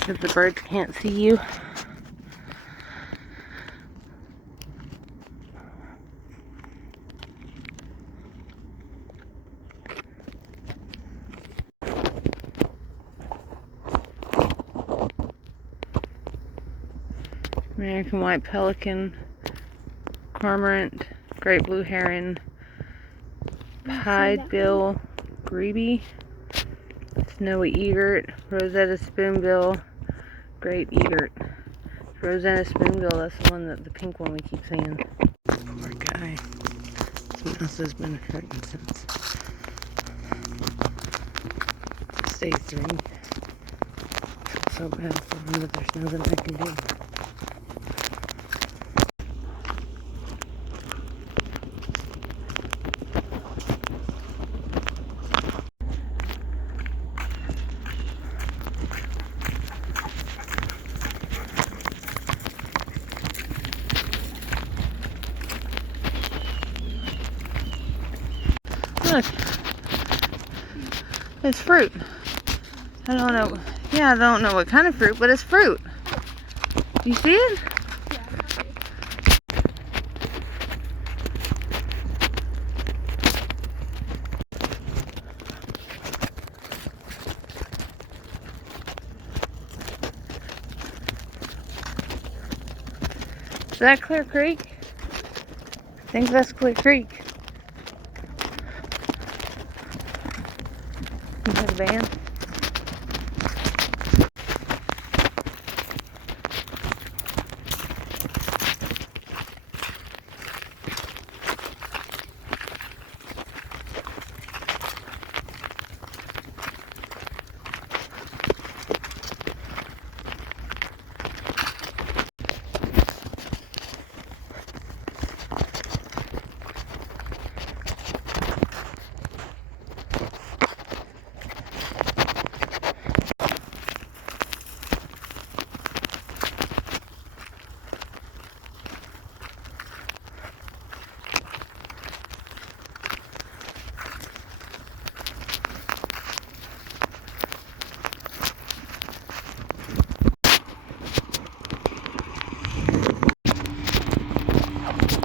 because the birds can't see you. American white pelican, cormorant, great blue heron, pied-bill grebe, snowy egret, Rosetta spoonbill, great egret. Rosetta spoonbill, that's the one, the pink one we keep seeing. Poor guy. His mouse has been hurting since day 3. So bad for him, but there's nothing I can do. Look, it's fruit. I don't know. Yeah, I don't know what kind of fruit, but it's fruit. You see it? Is that Clear Creek? I think that's Clear Creek. You hear the band?